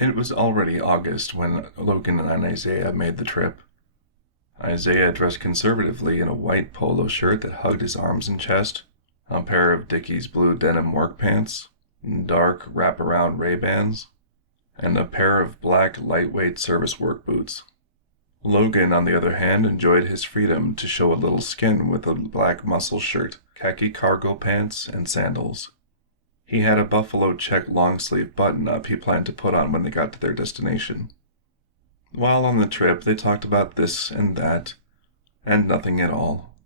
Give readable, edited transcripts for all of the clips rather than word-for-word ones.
It was already August when Logan and Isaiah made the trip. Isaiah dressed conservatively in a white polo shirt that hugged his arms and chest, a pair of Dickies blue denim work pants, dark wraparound Ray-Bans, and a pair of black lightweight service work boots. Logan, on the other hand, enjoyed his freedom to show a little skin with a black muscle shirt, khaki cargo pants, and sandals. He had a buffalo check long-sleeve button-up he planned to put on when they got to their destination. While on the trip, they talked about this and that, and nothing at all.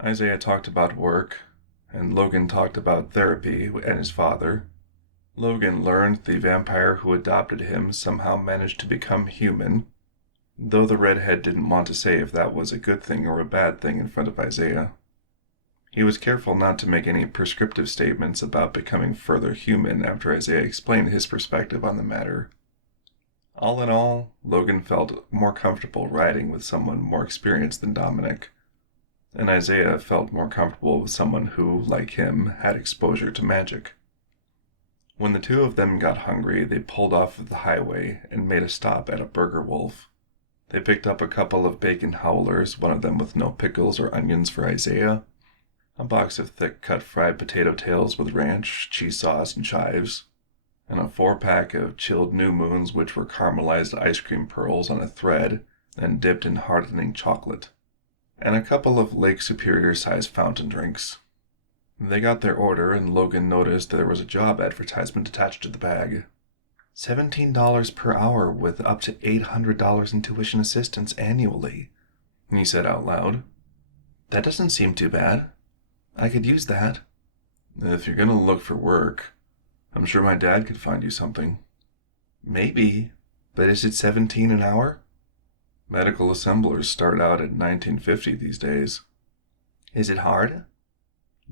Isaiah talked about work, and Logan talked about therapy and his father. Logan learned the vampire who adopted him somehow managed to become human, though the redhead didn't want to say if that was a good thing or a bad thing in front of Isaiah. He was careful not to make any prescriptive statements about becoming further human after Isaiah explained his perspective on the matter. All in all, Logan felt more comfortable riding with someone more experienced than Dominic, and Isaiah felt more comfortable with someone who, like him, had exposure to magic. When the two of them got hungry, they pulled off of the highway and made a stop at a Burger Wolf. They picked up a couple of bacon howlers, one of them with no pickles or onions for Isaiah, a box of thick-cut fried potato tails with ranch, cheese sauce, and chives, and a 4-pack of chilled New Moons which were caramelized ice cream pearls on a thread and dipped in hardening chocolate, and a couple of Lake Superior-sized fountain drinks. They got their order, and Logan noticed that there was a job advertisement attached to the bag. $17 per hour with up to $800 in tuition assistance annually, he said out loud. That doesn't seem too bad. I could use that. If you're gonna look for work, I'm sure my dad could find you something. Maybe, but is it 17 an hour? Medical assemblers start out at 1950 these days. Is it hard?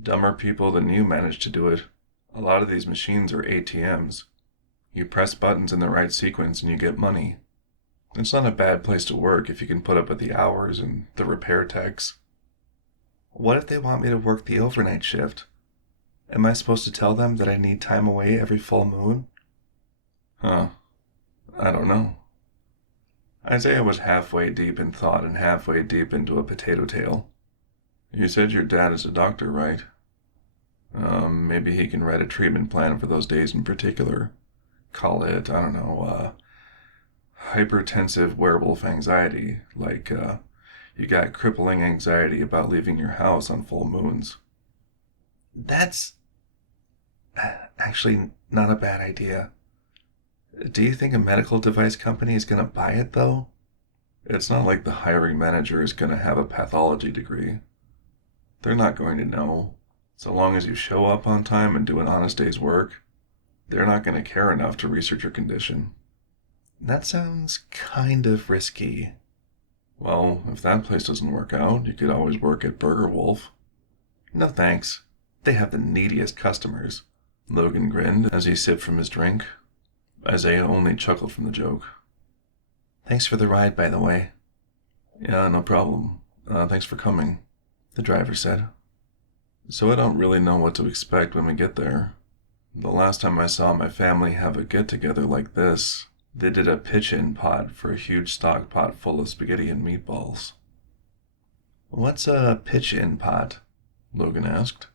Dumber people than you manage to do it. A lot of these machines are ATMs. You press buttons in the right sequence and you get money. It's not a bad place to work if you can put up with the hours and the repair techs. What if they want me to work the overnight shift? Am I supposed to tell them that I need time away every full moon? I don't know. Isaiah was halfway deep in thought and halfway deep into a potato tail. You said your dad is a doctor, right? Maybe he can write a treatment plan for those days in particular. Call it, I don't know, hypertensive werewolf anxiety, like, you got crippling anxiety about leaving your house on full moons. That's actually not a bad idea. Do you think a medical device company is going to buy it, though? It's not like the hiring manager is going to have a pathology degree. They're not going to know. So long as you show up on time and do an honest day's work, they're not going to care enough to research your condition. That sounds kind of risky. Well, if that place doesn't work out, you could always work at Burger Wolf. No thanks. They have the neediest customers. Logan grinned as he sipped from his drink. Isaiah only chuckled from the joke. Thanks for the ride, by the way. Yeah, no problem. Thanks for coming, the driver said. So I don't really know what to expect when we get there. The last time I saw my family have a get-together like this, they did a pitch-in pot for a huge stock pot full of spaghetti and meatballs. What's a pitch-in pot? Logan asked.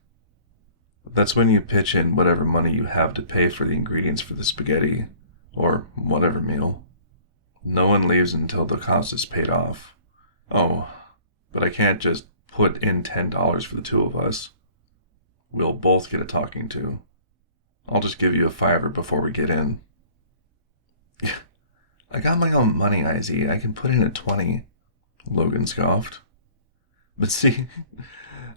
That's when you pitch in whatever money you have to pay for the ingredients for the spaghetti, or whatever meal. No one leaves until the cost is paid off. Oh, but I can't just put in $10 for the two of us. We'll both get a talking to. I'll just give you a $5 before we get in. I got my own money, Izzy. I can put in a 20, Logan scoffed. But see,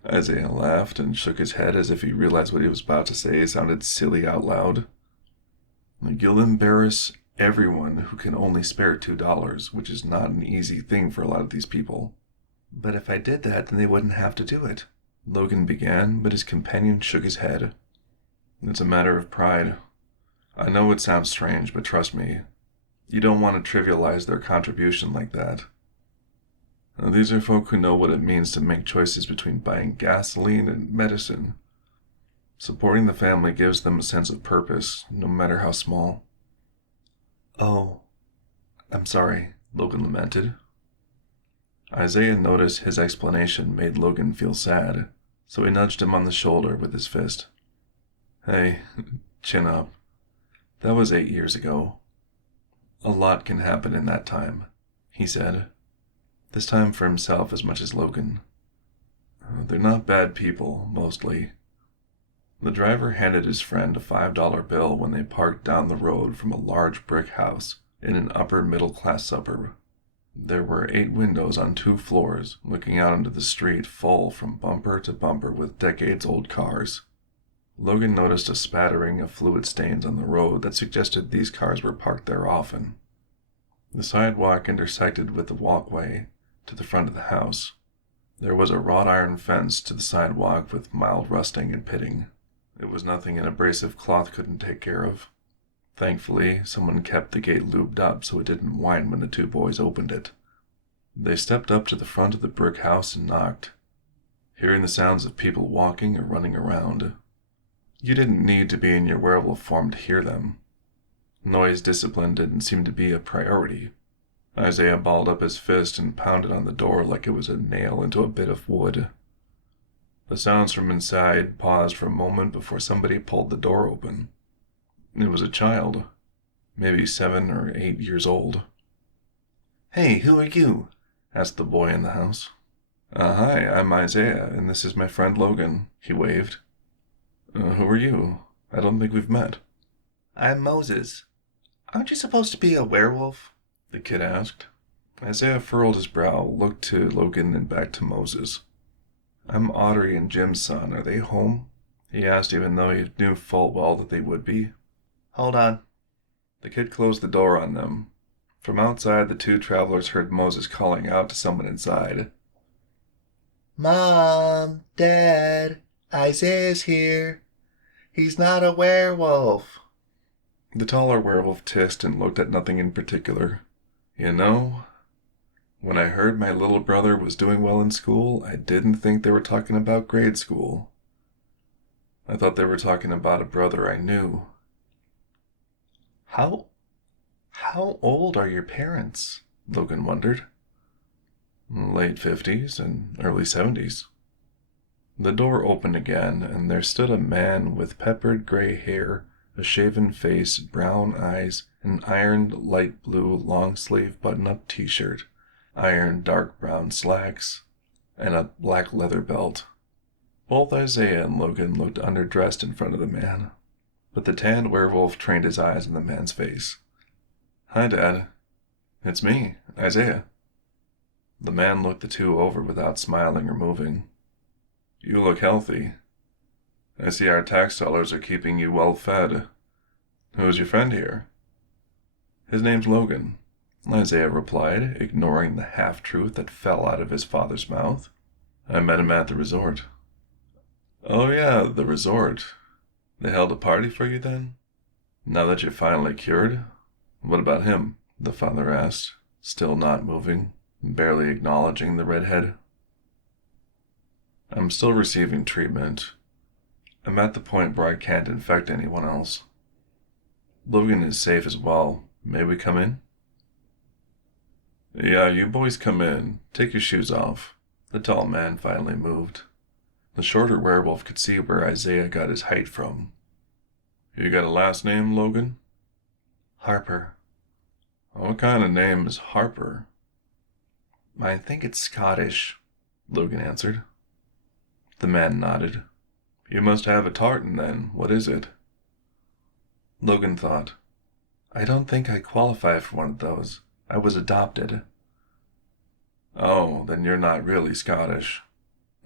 Isaiah laughed and shook his head as if he realized what he was about to say sounded silly out loud. You'll embarrass everyone who can only spare $2, which is not an easy thing for a lot of these people. But if I did that, then they wouldn't have to do it, Logan began, but his companion shook his head. It's a matter of pride. I know it sounds strange, but trust me, you don't want to trivialize their contribution like that. Now, these are folk who know what it means to make choices between buying gasoline and medicine. Supporting the family gives them a sense of purpose, no matter how small. Oh, I'm sorry, Logan lamented. Isaiah noticed his explanation made Logan feel sad, so he nudged him on the shoulder with his fist. Hey, chin up. That was 8 years ago. A lot can happen in that time, he said, this time for himself as much as Logan. They're not bad people, mostly. The driver handed his friend a $5 bill when they parked down the road from a large brick house in an upper middle-class suburb. There were 8 windows on 2 floors, looking out into the street full from bumper to bumper with decades-old cars. Logan noticed a spattering of fluid stains on the road that suggested these cars were parked there often. The sidewalk intersected with the walkway to the front of the house. There was a wrought iron fence to the sidewalk with mild rusting and pitting. It was nothing an abrasive cloth couldn't take care of. Thankfully, someone kept the gate lubed up so it didn't whine when the 2 boys opened it. They stepped up to the front of the brick house and knocked, hearing the sounds of people walking or running around. You didn't need to be in your werewolf form to hear them. Noise discipline didn't seem to be a priority. Isaiah balled up his fist and pounded on the door like it was a nail into a bit of wood. The sounds from inside paused for a moment before somebody pulled the door open. It was a child, maybe 7 or 8 years old. Hey, who are you? Asked the boy in the house. Hi, I'm Isaiah, and this is my friend Logan, he waved. Who are you? I don't think we've met. I'm Moses. Aren't you supposed to be a werewolf? The kid asked. Isaiah furrowed his brow, looked to Logan and back to Moses. I'm Audrey and Jim's son. Are they home? He asked, even though he knew full well that they would be. Hold on. The kid closed the door on them. From outside, the 2 travelers heard Moses calling out to someone inside. Mom, Dad, Isaiah's here. He's not a werewolf. The taller werewolf tissed and looked at nothing in particular. You know, when I heard my little brother was doing well in school, I didn't think they were talking about grade school. I thought they were talking about a brother I knew. How old are your parents? Logan wondered. Late 50s and early 70s. The door opened again, and there stood a man with peppered gray hair, a shaven face, brown eyes, an ironed light blue long-sleeve button-up t-shirt, ironed dark brown slacks, and a black leather belt. Both Isaiah and Logan looked underdressed in front of the man, but the tanned werewolf trained his eyes on the man's face. Hi, Dad. It's me, Isaiah. The man looked the 2 over without smiling or moving. You look healthy. I see our tax dollars are keeping you well fed. Who's your friend here? His name's Logan, Isaiah replied, ignoring the half-truth that fell out of his father's mouth. I met him at the resort. Oh yeah, the resort. They held a party for you then? Now that you're finally cured? What about him? The father asked, still not moving, barely acknowledging the redhead. I'm still receiving treatment. I'm at the point where I can't infect anyone else. Logan is safe as well. May we come in? Yeah, you boys come in. Take your shoes off. The tall man finally moved. The shorter werewolf could see where Isaiah got his height from. You got a last name, Logan? Harper. What kind of name is Harper? I think it's Scottish, Logan answered. The man nodded. You must have a tartan then. What is it? Logan thought. I don't think I qualify for one of those. I was adopted. Oh, then you're not really Scottish,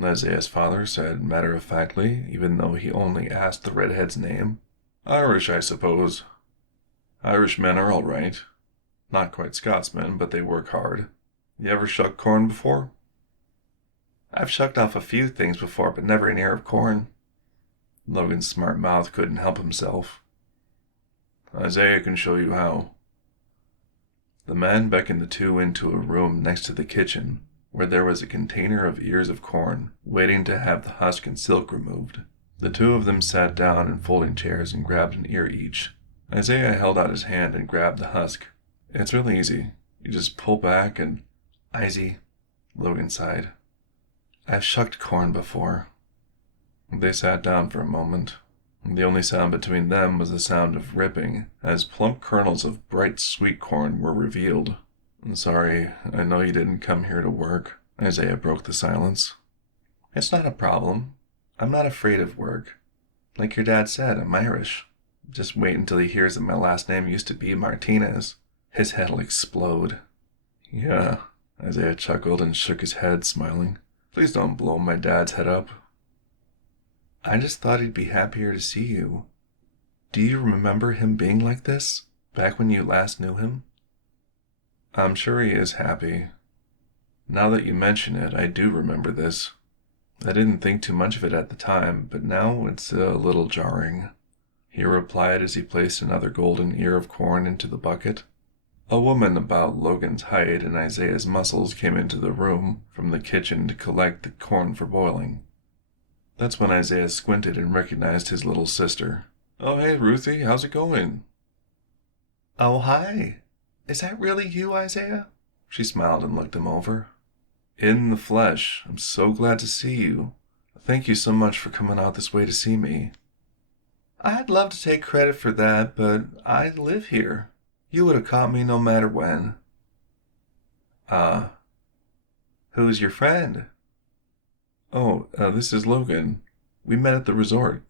Isaiah's father said matter-of-factly, even though he only asked the redhead's name. Irish, I suppose. Irishmen are all right. Not quite Scotsmen, but they work hard. You ever shucked corn before? I've shucked off a few things before, but never an ear of corn. Logan's smart mouth couldn't help himself. Isaiah can show you how. The man beckoned the 2 into a room next to the kitchen, where there was a container of ears of corn, waiting to have the husk and silk removed. The 2 of them sat down in folding chairs and grabbed an ear each. Isaiah held out his hand and grabbed the husk. It's really easy. You just pull back and... Izzy, Logan sighed. I've shucked corn before. They sat down for a moment. The only sound between them was the sound of ripping, as plump kernels of bright sweet corn were revealed. Sorry, I know you didn't come here to work. Isaiah broke the silence. It's not a problem. I'm not afraid of work. Like your dad said, I'm Irish. Just wait until he hears that my last name used to be Martinez. His head'll explode. Yeah, Isaiah chuckled and shook his head, smiling. Please don't blow my dad's head up. I just thought he'd be happier to see you. Do you remember him being like this, back when you last knew him? I'm sure he is happy. Now that you mention it, I do remember this. I didn't think too much of it at the time, but now it's a little jarring. He replied as he placed another golden ear of corn into the bucket. A woman about Logan's height and Isaiah's muscles came into the room from the kitchen to collect the corn for boiling. That's when Isaiah squinted and recognized his little sister. Oh, hey, Ruthie, how's it going? Oh, hi. Is that really you, Isaiah? She smiled and looked him over. In the flesh. I'm so glad to see you. Thank you so much for coming out this way to see me. I'd love to take credit for that, but I live here. You would have caught me no matter when. Who's your friend? Oh, this is Logan. We met at the resort.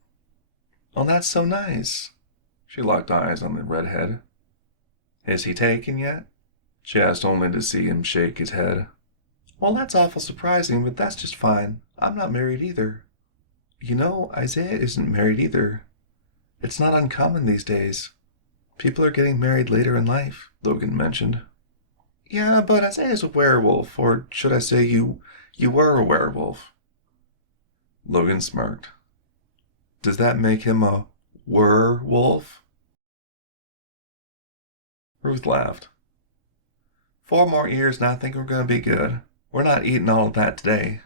Oh, that's so nice. She locked eyes on the redhead. Is he taken yet? She asked only to see him shake his head. Well, that's awful surprising, but that's just fine. I'm not married either. You know, Isaiah isn't married either. It's not uncommon these days. People are getting married later in life, Logan mentioned. Yeah, but Isaiah's a werewolf, or should I say you were a werewolf. Logan smirked. Does that make him a werewolf? Ruth laughed. 4 more years and I think we're going to be good. We're not eating all of that today.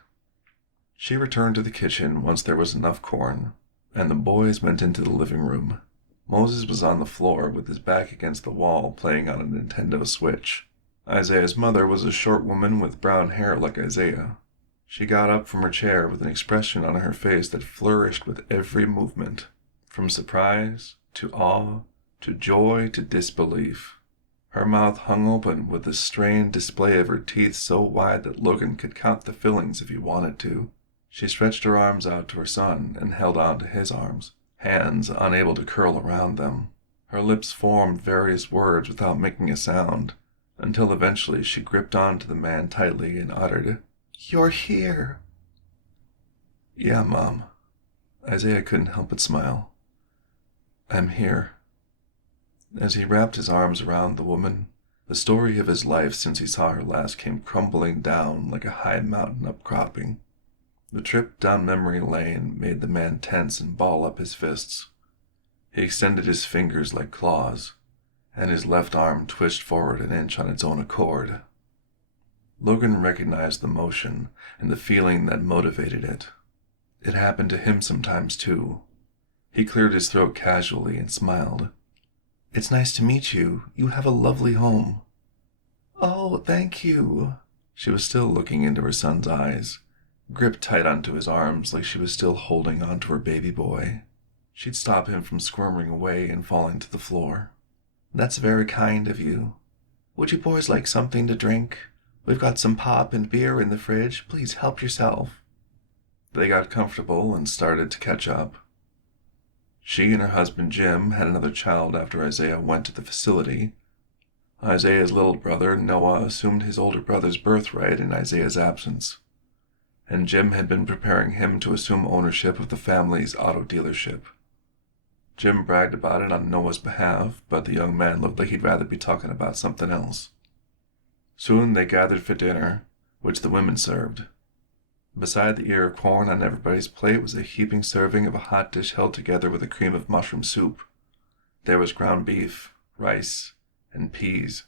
She returned to the kitchen once there was enough corn, and the boys went into the living room. Moses was on the floor with his back against the wall playing on a Nintendo Switch. Isaiah's mother was a short woman with brown hair like Isaiah. She got up from her chair with an expression on her face that flourished with every movement, from surprise to awe to joy to disbelief. Her mouth hung open with a strained display of her teeth so wide that Logan could count the fillings if he wanted to. She stretched her arms out to her son and held on to his arms, hands unable to curl around them. Her lips formed various words without making a sound, until eventually she gripped onto the man tightly and uttered, "You're here." Yeah, Mom. Isaiah couldn't help but smile. I'm here. As he wrapped his arms around the woman, the story of his life since he saw her last came crumbling down like a high mountain upcropping. The trip down memory lane made the man tense and ball up his fists. He extended his fingers like claws, and his left arm twitched forward an inch on its own accord. Logan recognized the motion and the feeling that motivated it. It happened to him sometimes, too. He cleared his throat casually and smiled. It's nice to meet you. You have a lovely home. Oh, thank you. She was still looking into her son's eyes, gripped tight onto his arms like she was still holding onto her baby boy. She'd stop him from squirming away and falling to the floor. That's very kind of you. Would you boys like something to drink? We've got some pop and beer in the fridge. Please help yourself. They got comfortable and started to catch up. She and her husband Jim had another child after Isaiah went to the facility. Isaiah's little brother, Noah, assumed his older brother's birthright in Isaiah's absence, and Jim had been preparing him to assume ownership of the family's auto dealership. Jim bragged about it on Noah's behalf, but the young man looked like he'd rather be talking about something else. Soon they gathered for dinner, which the women served. Beside the ear of corn on everybody's plate was a heaping serving of a hot dish held together with a cream of mushroom soup. There was ground beef, rice, and peas,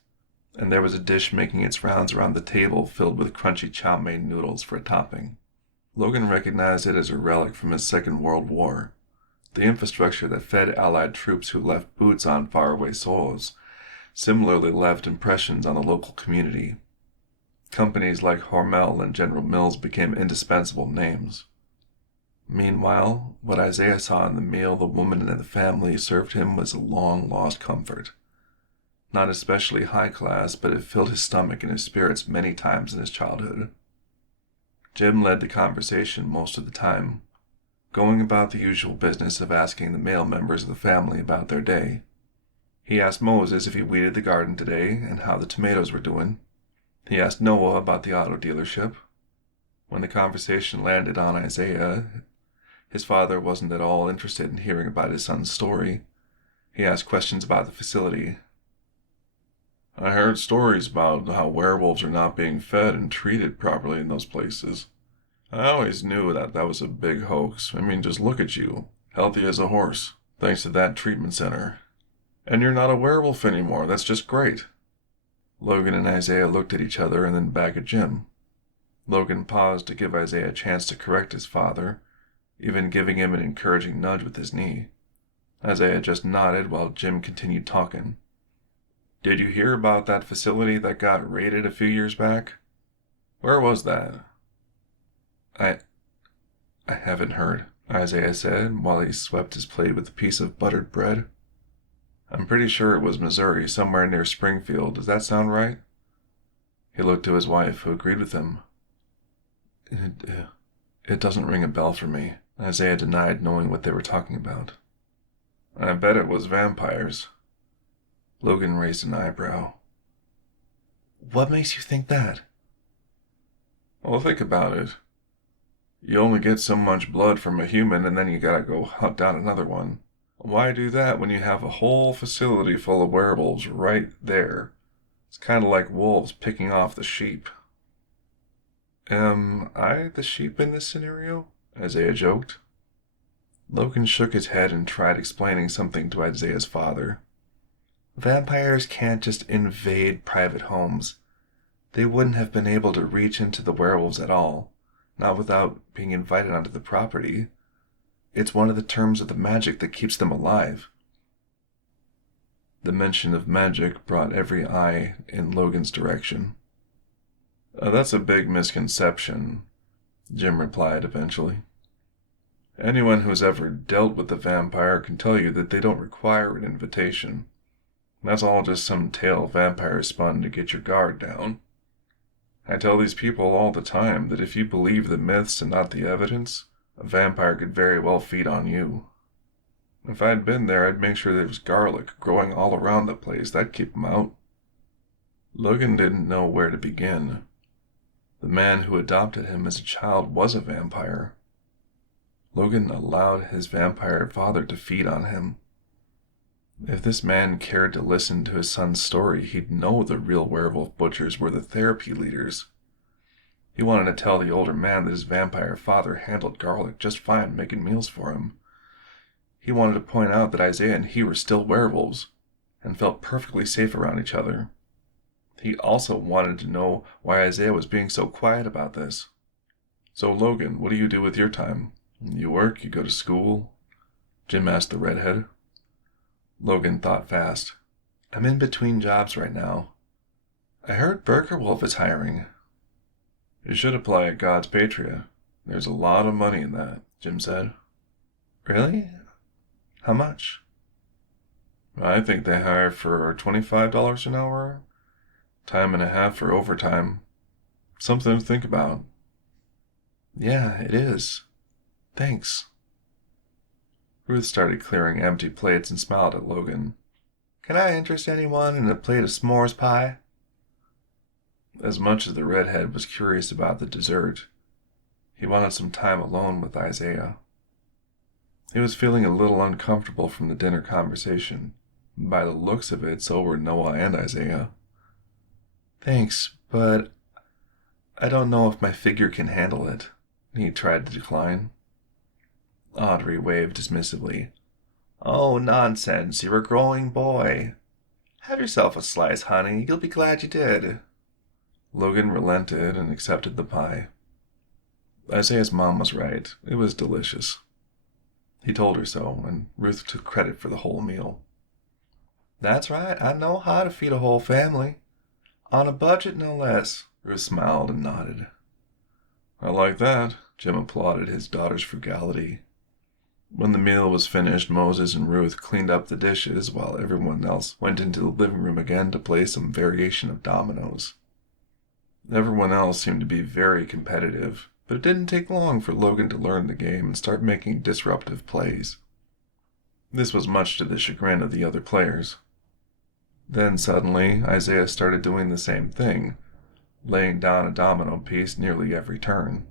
and there was a dish making its rounds around the table filled with crunchy chow mein noodles for a topping. Logan recognized it as a relic from his Second World War. the infrastructure that fed Allied troops who left boots on faraway soils similarly left impressions on the local community. Companies like Hormel and General Mills became indispensable names. Meanwhile, what Isaiah saw in the meal the woman and the family served him was a long-lost comfort. Not especially high class, but it filled his stomach and his spirits many times in his childhood. Jim led the conversation most of the time, going about the usual business of asking the male members of the family about their day. He asked Moses if he weeded the garden today and how the tomatoes were doing. He asked Noah about the auto dealership. When the conversation landed on Isaiah, his father wasn't at all interested in hearing about his son's story. He asked questions about the facility. I heard stories about how werewolves are not being fed and treated properly in those places. I always knew that was a big hoax. I mean, just look at you, healthy as a horse, thanks to that treatment center. And you're not a werewolf anymore. That's just great. Logan and Isaiah looked at each other and then back at Jim. Logan paused to give Isaiah a chance to correct his father, even giving him an encouraging nudge with his knee. Isaiah just nodded while Jim continued talking. Did you hear about that facility that got raided a few years back? Where was that? I haven't heard, Isaiah said while he swept his plate with a piece of buttered bread. I'm pretty sure it was Missouri, somewhere near Springfield. Does that sound right? He looked to his wife, who agreed with him. It doesn't ring a bell for me, Isaiah denied knowing what they were talking about. I bet it was vampires. Logan raised an eyebrow. What makes you think that? Well, think about it. You only get so much blood from a human and then you gotta go hunt down another one. Why do that when you have a whole facility full of werewolves right there? It's kind of like wolves picking off the sheep. Am I the sheep in this scenario? Isaiah joked. Logan shook his head and tried explaining something to Isaiah's father. Vampires can't just invade private homes. They wouldn't have been able to reach into the werewolves at all, not without being invited onto the property. It's one of the terms of the magic that keeps them alive. The mention of magic brought every eye in Logan's direction. That's a big misconception, Jim replied eventually. Anyone who's ever dealt with a vampire can tell you that they don't require an invitation. That's all just some tale vampires spun to get your guard down. I tell these people all the time that if you believe the myths and not the evidence, a vampire could very well feed on you. If I'd been there, I'd make sure there was garlic growing all around the place. That'd keep him out. Logan didn't know where to begin. The man who adopted him as a child was a vampire. Logan allowed his vampire father to feed on him. If this man cared to listen to his son's story, he'd know the real werewolf butchers were the therapy leaders. He wanted to tell the older man that his vampire father handled garlic just fine making meals for him. He wanted to point out that Isaiah and he were still werewolves, and felt perfectly safe around each other. He also wanted to know why Isaiah was being so quiet about this. So, Logan, what do you do with your time? You work? You go to school? Jim asked the redhead. Logan thought fast. I'm in between jobs right now. I heard Burger Wolf is hiring. You should apply at God's Patriot. There's a lot of money in that, Jim said. Really? How much? I think they hire for $25 an hour. Time and a half for overtime. Something to think about. Yeah, it is. Thanks. Ruth started clearing empty plates and smiled at Logan. Can I interest anyone in a plate of s'mores pie? As much as the redhead was curious about the dessert, he wanted some time alone with Isaiah. He was feeling a little uncomfortable from the dinner conversation. By the looks of it, so were Noah and Isaiah. Thanks, but I don't know if my figure can handle it, he tried to decline. Audrey waved dismissively. Oh, nonsense, you're a growing boy. Have yourself a slice, honey. You'll be glad you did. Logan relented and accepted the pie. Isaiah's mom was right. It was delicious. He told her so, and Ruth took credit for the whole meal. "That's right, I know how to feed a whole family. On a budget, no less." Ruth smiled and nodded. "I like that." Jim applauded his daughter's frugality. When the meal was finished, Moses and Ruth cleaned up the dishes while everyone else went into the living room again to play some variation of dominoes. Everyone else seemed to be very competitive, but it didn't take long for Logan to learn the game and start making disruptive plays. This was much to the chagrin of the other players. Then suddenly, Isaiah started doing the same thing, laying down a domino piece nearly every turn.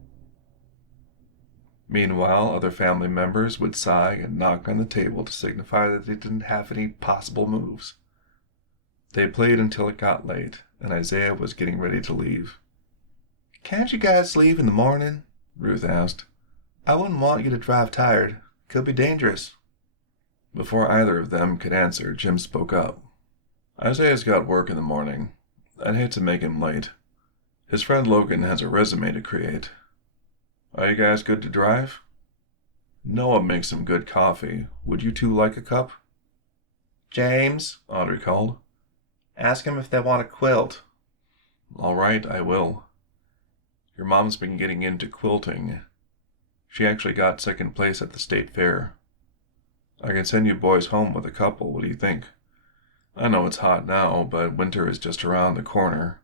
Meanwhile, other family members would sigh and knock on the table to signify that they didn't have any possible moves. They played until it got late, and Isaiah was getting ready to leave. "Can't you guys leave in the morning?" Ruth asked. "I wouldn't want you to drive tired. Could be dangerous." Before either of them could answer, Jim spoke up. "Isaiah's got work in the morning. I'd hate to make him late. His friend Logan has a resume to create. Are you guys good to drive? Noah makes some good coffee. Would you two like a cup?" "James," Audrey called. "Ask him if they want a quilt." "All right, I will. Your mom's been getting into quilting. She actually got second place at the state fair. I can send you boys home with a couple. What do you think? I know it's hot now, but winter is just around the corner."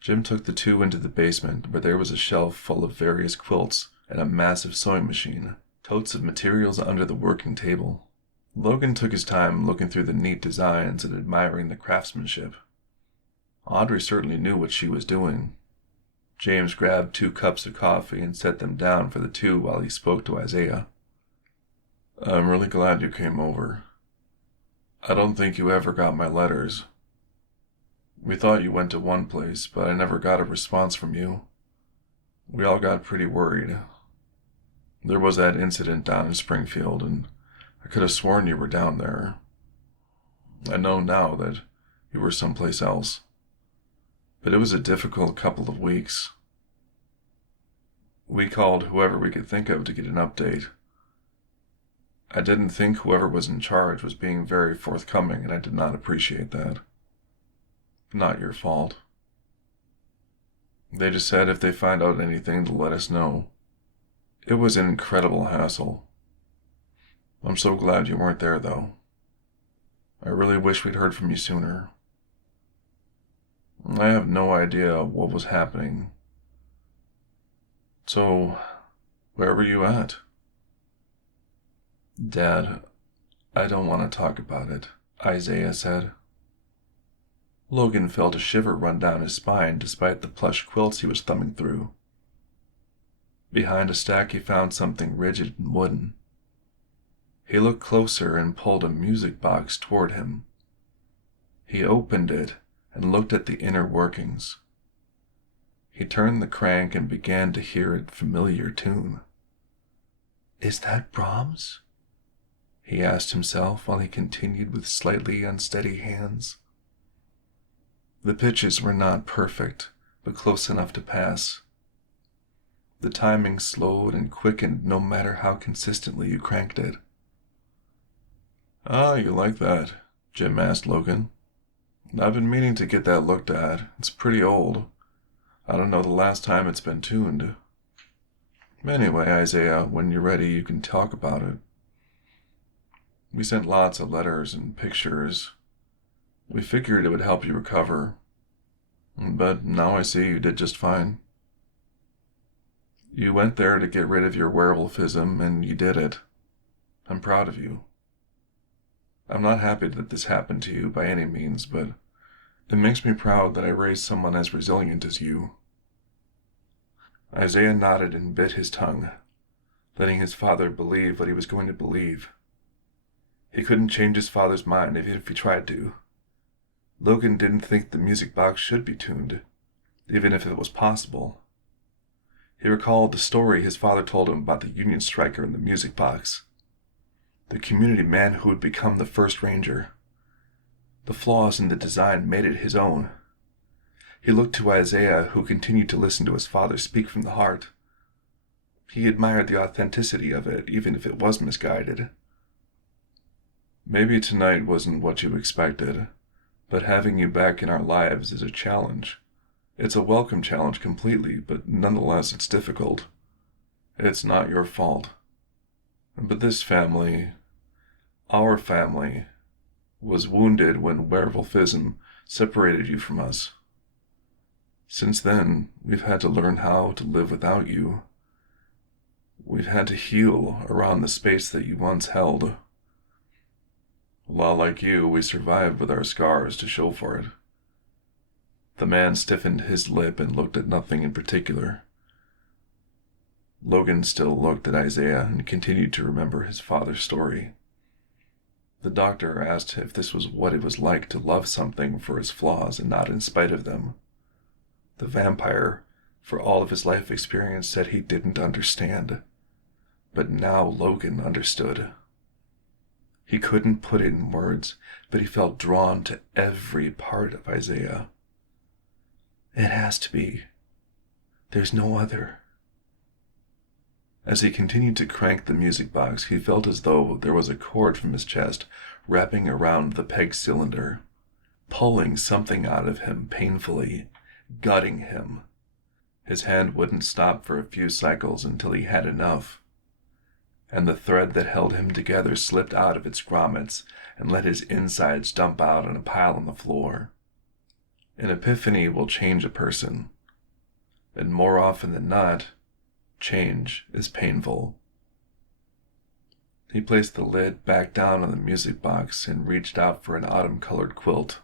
Jim took the two into the basement, where there was a shelf full of various quilts and a massive sewing machine, totes of materials under the working table. Logan took his time looking through the neat designs and admiring the craftsmanship. Audrey certainly knew what she was doing. James grabbed 2 cups of coffee and set them down for the two while he spoke to Isaiah. "I'm really glad you came over. I don't think you ever got my letters. We thought you went to one place, but I never got a response from you. We all got pretty worried. There was that incident down in Springfield, and I could have sworn you were down there. I know now that you were someplace else. But it was a difficult couple of weeks. We called whoever we could think of to get an update. I didn't think whoever was in charge was being very forthcoming, and I did not appreciate that. Not your fault. They just said if they find out anything to let us know. It was an incredible hassle. I'm so glad you weren't there, though. I really wish we'd heard from you sooner. I have no idea what was happening. So, where were you at?" "Dad, I don't want to talk about it," Isaiah said. Logan felt a shiver run down his spine despite the plush quilts he was thumbing through. Behind a stack he found something rigid and wooden. He looked closer and pulled a music box toward him. He opened it and looked at the inner workings. He turned the crank and began to hear a familiar tune. "Is that Brahms?" he asked himself while he continued with slightly unsteady hands. The pitches were not perfect, but close enough to pass. The timing slowed and quickened no matter how consistently you cranked it. "Ah, you like that?" Jim asked Logan. "I've been meaning to get that looked at. It's pretty old. I don't know the last time it's been tuned. Anyway, Isaiah, when you're ready, you can talk about it. We sent lots of letters and pictures. We figured it would help you recover. But now I see you did just fine. You went there to get rid of your werewolfism, and you did it. I'm proud of you. I'm not happy that this happened to you by any means, but it makes me proud that I raised someone as resilient as you." Isaiah nodded and bit his tongue, letting his father believe what he was going to believe. He couldn't change his father's mind even if he tried to. Logan didn't think the music box should be tuned, even if it was possible. He recalled the story his father told him about the Union striker in the music box. The community man who would become the first ranger. The flaws in the design made it his own. He looked to Isaiah, who continued to listen to his father speak from the heart. He admired the authenticity of it, even if it was misguided. Maybe tonight wasn't what you expected, but having you back in our lives is a challenge. It's a welcome challenge completely, but nonetheless it's difficult. It's not your fault. But this family, our family, was wounded when werewolfism separated you from us. Since then, we've had to learn how to live without you. We've had to heal around the space that you once held. While like you, we survived with our scars to show for it. The man stiffened his lip and looked at nothing in particular. Logan still looked at Isaiah and continued to remember his father's story. The doctor asked if this was what it was like to love something for its flaws and not in spite of them. The vampire, for all of his life experience, said he didn't understand. But now Logan understood. He couldn't put it in words, but he felt drawn to every part of Isaiah. It has to be. There's no other. As he continued to crank the music box, he felt as though there was a cord from his chest wrapping around the peg cylinder, pulling something out of him painfully, gutting him. His hand wouldn't stop for a few cycles until he had enough, and the thread that held him together slipped out of its grommets and let his insides dump out on a pile on the floor. An epiphany will change a person, and more often than not, change is painful. He placed the lid back down on the music box and reached out for an autumn-colored quilt.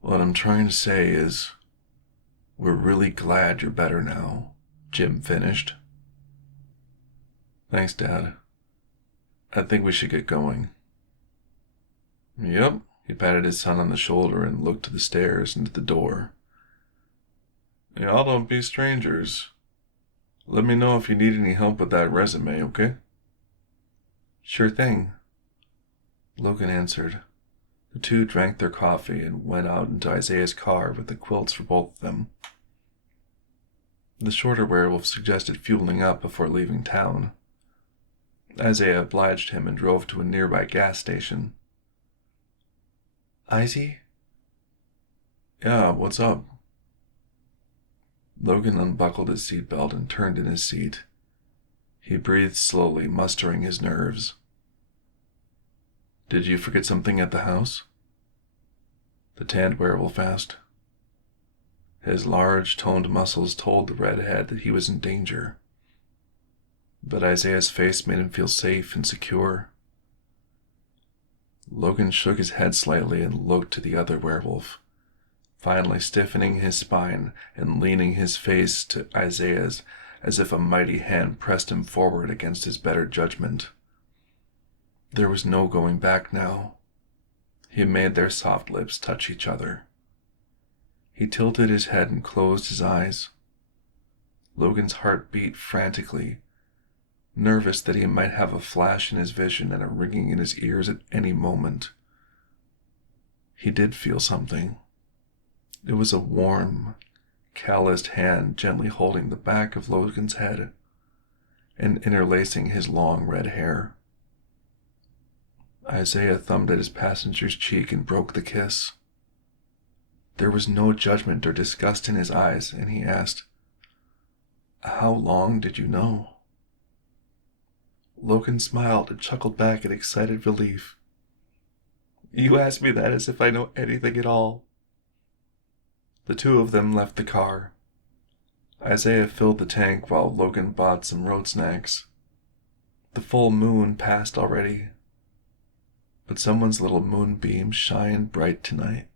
What I'm trying to say is, we're really glad you're better now, Jim finished. Thanks, Dad. I think we should get going. Yep. He patted his son on the shoulder and looked to the stairs and to the door. Y'all don't be strangers. Let me know if you need any help with that resume, okay? Sure thing, Logan answered. The two drank their coffee and went out into Isaiah's car with the quilts for both of them. The shorter werewolf suggested fueling up before leaving town. Isaiah obliged him and drove to a nearby gas station. Izzy? Yeah, what's up? Logan unbuckled his seatbelt and turned in his seat. He breathed slowly, mustering his nerves. Did you forget something at the house? The tanned werewolf asked. His large, toned muscles told the redhead that he was in danger. But Isaiah's face made him feel safe and secure. Logan shook his head slightly and looked to the other werewolf, finally stiffening his spine and leaning his face to Isaiah's as if a mighty hand pressed him forward against his better judgment. There was no going back now. He made their soft lips touch each other. He tilted his head and closed his eyes. Logan's heart beat frantically, nervous that he might have a flash in his vision and a ringing in his ears at any moment. He did feel something. It was a warm, calloused hand gently holding the back of Logan's head and interlacing his long red hair. Isaiah thumbed at his passenger's cheek and broke the kiss. There was no judgment or disgust in his eyes, and he asked, "How long did you know?" Logan smiled and chuckled back in excited relief. "You ask me that as if I know anything at all." The two of them left the car. Isaiah filled the tank while Logan bought some road snacks. The full moon passed already, but someone's little moonbeams shine bright tonight.